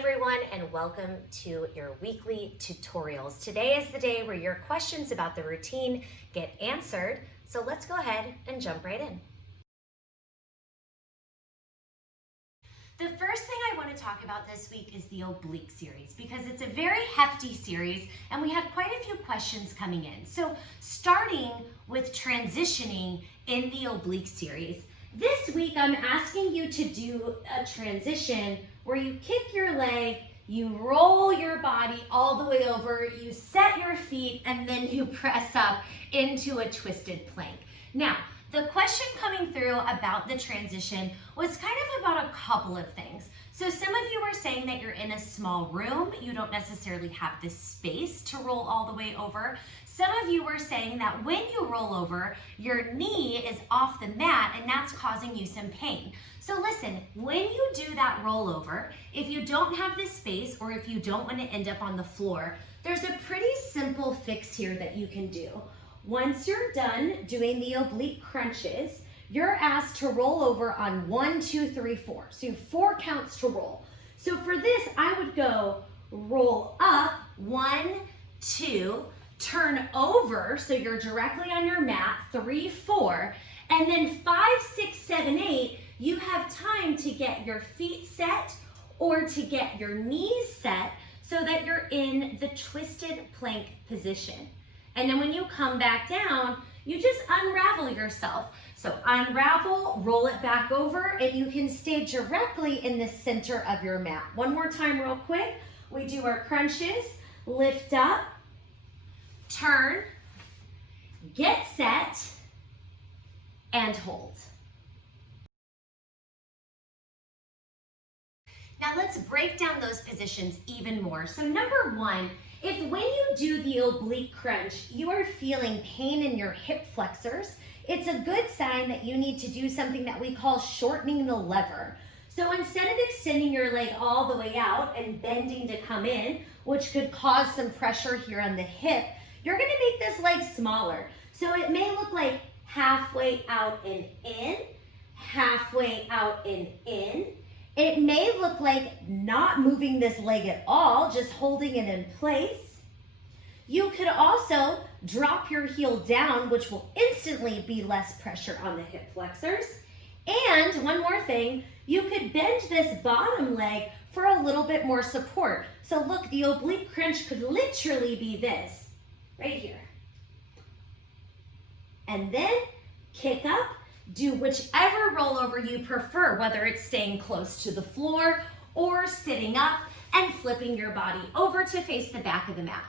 everyone, and welcome to your weekly tutorials. Today is the day where your questions about the routine get answered, so let's go ahead and jump right in. The first thing I want to talk about this week is the oblique series because it's a very hefty series and we had quite a few questions coming in. So starting with transitioning in the oblique series, this week I'm asking you to do a transition where you kick your leg, you roll your body all the way over, you set your feet, and then you press up into a twisted plank. Now, the question coming through about the transition was kind of about a couple of things. So some of you were saying that you're in a small room, you don't necessarily have the space to roll all the way over. Some of you were saying that when you roll over, your knee is off the mat and that's causing you some pain. So listen, when you do that rollover, if you don't have the space or if you don't want to end up on the floor, there's a pretty simple fix here that you can do. Once you're done doing the oblique crunches, you're asked to roll over on 1, 2, 3, 4. So you have 4 counts to roll. So for this, I would go roll up, 1, 2, turn over, so you're directly on your mat, 3, 4, and then 5, 6, 7, 8, you have time to get your feet set or to get your knees set so that you're in the twisted plank position. And then when you come back down, you just unravel yourself. So unravel, roll it back over, and you can stay directly in the center of your mat. One more time real quick. We do our crunches, lift up, turn, get set, and hold. Now let's break down those positions even more. So number 1, if when you do the oblique crunch, you are feeling pain in your hip flexors, it's a good sign that you need to do something that we call shortening the lever. So instead of extending your leg all the way out and bending to come in, which could cause some pressure here on the hip, you're gonna make this leg smaller. So it may look like halfway out and in, halfway out and in. It may look like not moving this leg at all, just holding it in place. You could also drop your heel down, which will instantly be less pressure on the hip flexors. And one more thing, you could bend this bottom leg for a little bit more support. So look, the oblique crunch could literally be this, right here. And then kick up. Do whichever rollover you prefer, whether it's staying close to the floor or sitting up and flipping your body over to face the back of the mat.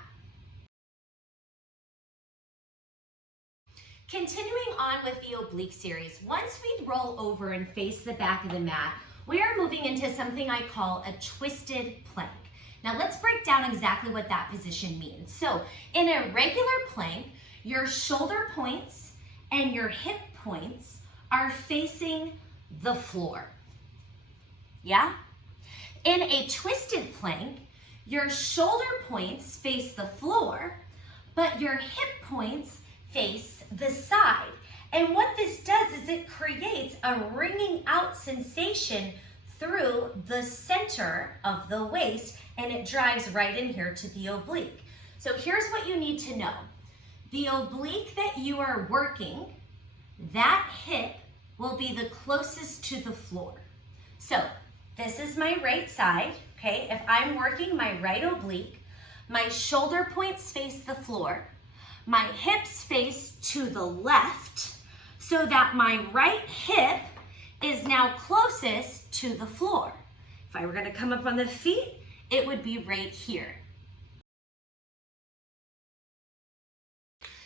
Continuing on with the oblique series, once we roll over and face the back of the mat, we are moving into something I call a twisted plank. Now let's break down exactly what that position means. So in a regular plank, your shoulder points and your hip points are facing the floor. Yeah? In a twisted plank, your shoulder points face the floor, but your hip points face the side. And what this does is it creates a wringing out sensation through the center of the waist, and it drives right in here to the oblique. So here's what you need to know. The oblique that you are working, that hip will be the closest to the floor. So this is my right side, okay? If I'm working my right oblique, my shoulder points face the floor, my hips face to the left, so that my right hip is now closest to the floor. If I were gonna come up on the feet, it would be right here.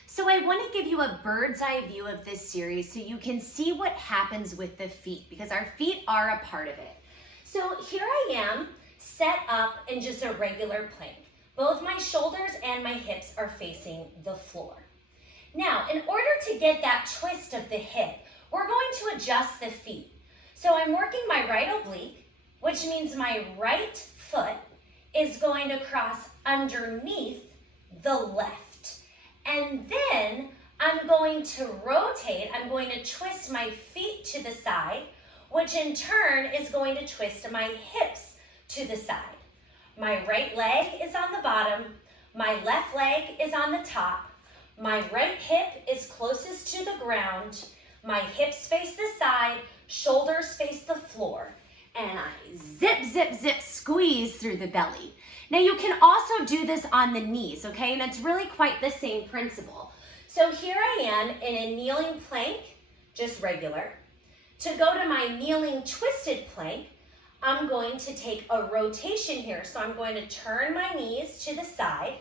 So I want to give you a bird's eye view of this series so you can see what happens with the feet because our feet are a part of it. So here I am set up in just a regular plank. Both my shoulders and my hips are facing the floor. Now, in order to get that twist of the hip, we're going to adjust the feet. So I'm working my right oblique, which means my right foot is going to cross underneath the left. And then I'm going to rotate, I'm going to twist my feet to the side, which in turn is going to twist my hips to the side. My right leg is on the bottom. My left leg is on the top. My right hip is closest to the ground. My hips face the side, shoulders face the floor. And I zip, zip, zip, squeeze through the belly. Now you can also do this on the knees, okay? And it's really quite the same principle. So here I am in a kneeling plank, just regular. To go to my kneeling twisted plank, I'm going to take a rotation here. So I'm going to turn my knees to the side.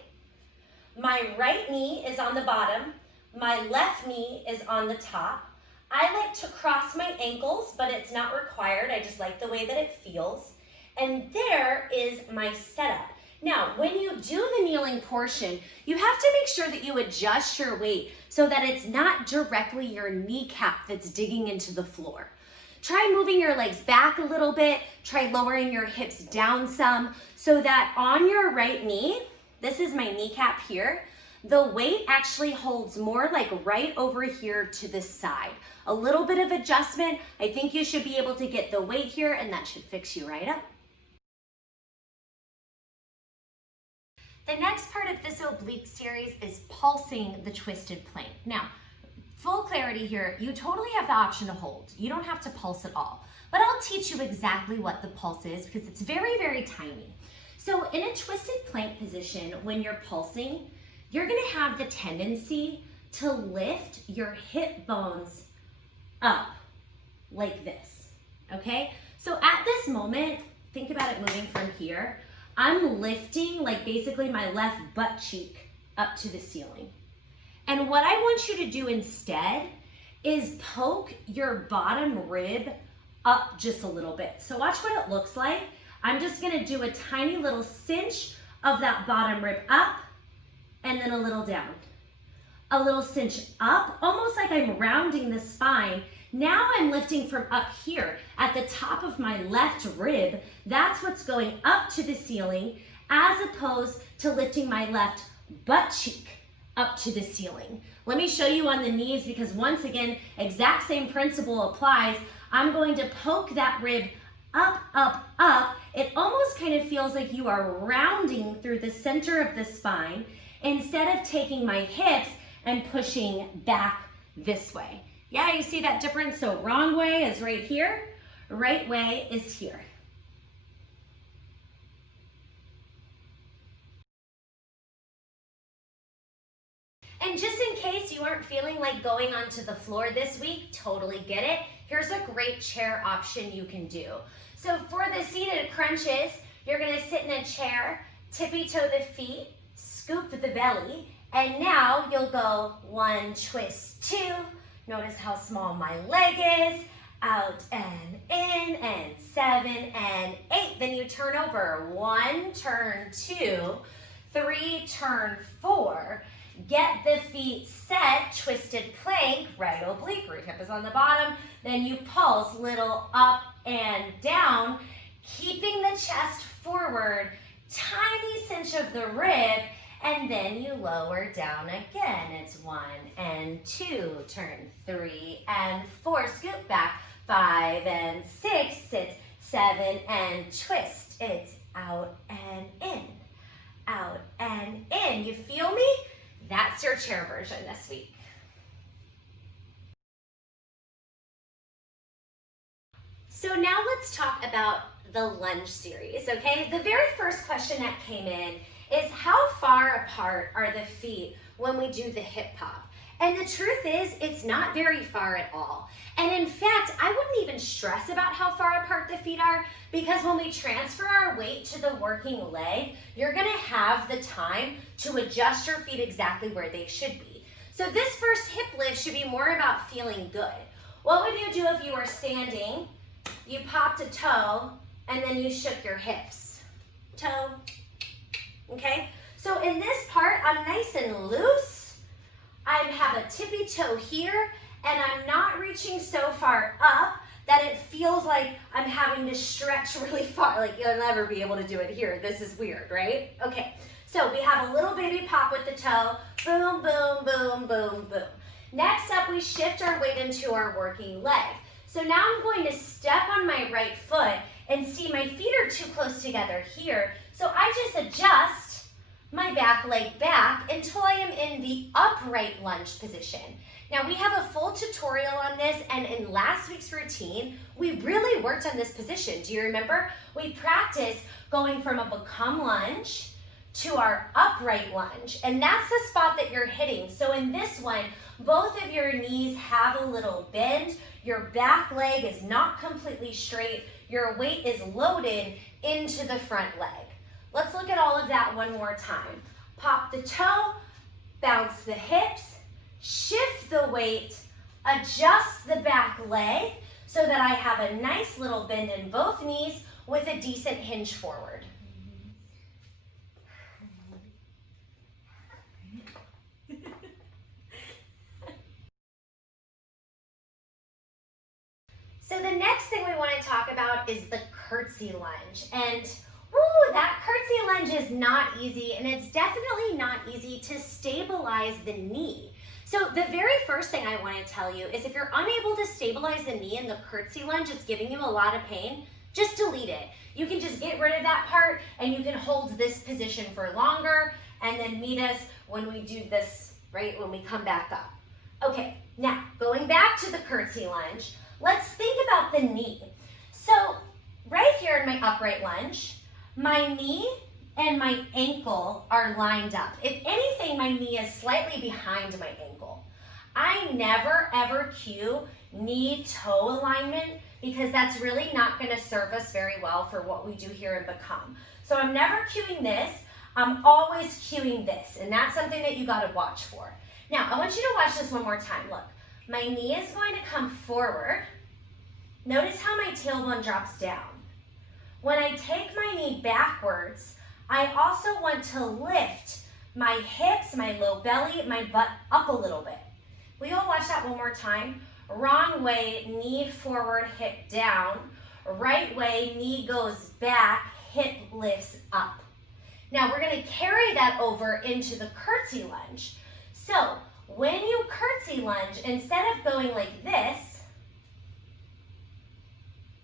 My right knee is on the bottom. My left knee is on the top. I like to cross my ankles, but it's not required. I just like the way that it feels. And there is my setup. Now, when you do the kneeling portion, you have to make sure that you adjust your weight so that it's not directly your kneecap that's digging into the floor. Try moving your legs back a little bit. Try lowering your hips down some so that on your right knee, this is my kneecap here, the weight actually holds more like right over here to the side. A little bit of adjustment. I think you should be able to get the weight here and that should fix you right up. The next part of this oblique series is pulsing the twisted plank. Now, full clarity here, you totally have the option to hold. You don't have to pulse at all. But I'll teach you exactly what the pulse is because it's very, very tiny. So in a twisted plank position, when you're pulsing, you're gonna have the tendency to lift your hip bones up like this, okay? So at this moment, think about it moving from here. I'm lifting like basically my left butt cheek up to the ceiling. And what I want you to do instead is poke your bottom rib up just a little bit. So watch what it looks like. I'm just gonna do a tiny little cinch of that bottom rib up and then a little down. A little cinch up, almost like I'm rounding the spine. Now I'm lifting from up here at the top of my left rib. That's what's going up to the ceiling as opposed to lifting my left butt cheek up to the ceiling. Let me show you on the knees because once again, exact same principle applies. I'm going to poke that rib up, up, up. It almost kind of feels like you are rounding through the center of the spine instead of taking my hips and pushing back this way. Yeah, you see that difference? So wrong way is right here, right way is here. And just in case you aren't feeling like going onto the floor this week, totally get it. Here's a great chair option you can do. So for the seated crunches, you're gonna sit in a chair, tippy toe the feet, scoop the belly, and now you'll go 1, twist, 2. Notice how small my leg is, out and in, and 7 and 8. Then you turn over, 1, turn 2, 3, turn 4. Get the feet set, twisted plank, right oblique, right hip is on the bottom. Then you pulse, little up and down, keeping the chest forward, tiny cinch of the rib, and then you lower down again. It's 1 and 2, turn 3 and 4, scoop back, 5 and 6, sit, 7 and twist. It's out and in, out and in. You feel me? That's your chair version this week. So now let's talk about the lunge series, okay? The very first question that came in is how far apart are the feet when we do the hip hop? And the truth is, it's not very far at all. And in fact, I wouldn't even stress about how far apart the feet are because when we transfer our weight to the working leg, you're gonna have the time to adjust your feet exactly where they should be. So this first hip lift should be more about feeling good. What would you do if you were standing, you popped a toe, and then you shook your hips? Toe, okay? So in this part, I'm nice and loose. I have a tippy toe here, and I'm not reaching so far up that it feels like I'm having to stretch really far. Like you'll never be able to do it here. This is weird, right? Okay, so we have a little baby pop with the toe. Boom, boom, boom, boom, boom. Next up, we shift our weight into our working leg. So now I'm going to step on my right foot And see, my feet are too close together here, so I just adjust my back leg back until I am in the upright lunge position. Now we have a full tutorial on this, and in last week's routine, we really worked on this position. Do you remember? We practiced going from a become lunge to our upright lunge, and that's the spot that you're hitting. So in this one, both of your knees have a little bend, your back leg is not completely straight, your weight is loaded into the front leg. Let's look at all of that one more time. Pop the toe, bounce the hips, shift the weight, adjust the back leg so that I have a nice little bend in both knees with a decent hinge forward. So the next thing we want to talk about is the curtsy lunge. And woo, that curtsy lunge is not easy, and it's definitely not easy to stabilize the knee. So the very first thing I want to tell you is if you're unable to stabilize the knee in the curtsy lunge, it's giving you a lot of pain, just delete it. You can just get rid of that part, and you can hold this position for longer and then meet us when we do this, right, when we come back up. Okay, now going back to the curtsy lunge, let's think about the knee. So right here in my upright lunge, my knee and my ankle are lined up. If anything, my knee is slightly behind my ankle. I never ever cue knee-toe alignment because that's really not going to serve us very well for what we do here in Become. So I'm never cueing this, I'm always cueing this, and that's something that you got to watch for. Now, I want you to watch this one more time. Look, my knee is going to come forward. Notice how my tailbone drops down. When I take my knee backwards, I also want to lift my hips, my low belly, my butt up a little bit. Will you all watch that one more time? Wrong way, knee forward, hip down. Right way, knee goes back, hip lifts up. Now we're going to carry that over into the curtsy lunge. So when you curtsy lunge, instead of going like this,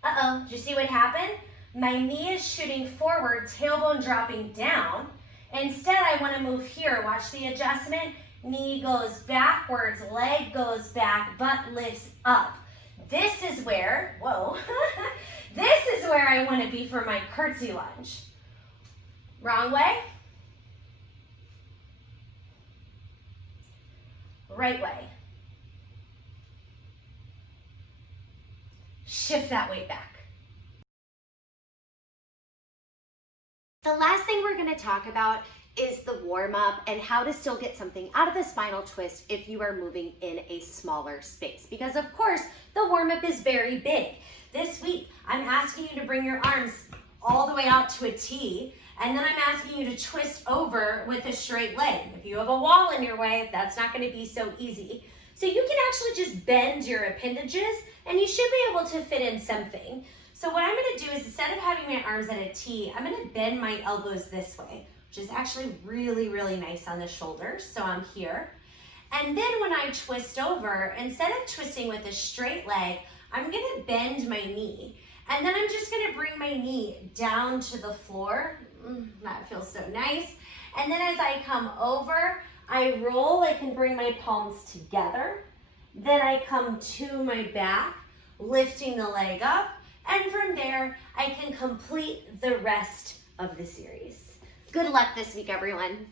did you see what happened? My knee is shooting forward, tailbone dropping down. Instead, I want to move here. Watch the adjustment. Knee goes backwards, leg goes back, butt lifts up. This is where, whoa, this is where I want to be for my curtsy lunge. Wrong way. Right way. Shift that weight back. The last thing we're going to talk about is the warm-up and how to still get something out of the spinal twist if you are moving in a smaller space. Because of course, the warm-up is very big. This week, I'm asking you to bring your arms all the way out to a T, and then I'm asking you to twist over with a straight leg. If you have a wall in your way, that's not going to be so easy. So you can actually just bend your appendages, and you should be able to fit in something. So what I'm going to do is instead of having my arms at a T, I'm going to bend my elbows this way, which is actually really, really nice on the shoulders. So I'm here. And then when I twist over, instead of twisting with a straight leg, I'm going to bend my knee. And then I'm just going to bring my knee down to the floor. That feels so nice. And then as I come over, I roll. I can bring my palms together. Then I come to my back, lifting the leg up. And from there, I can complete the rest of the series. Good luck this week, everyone.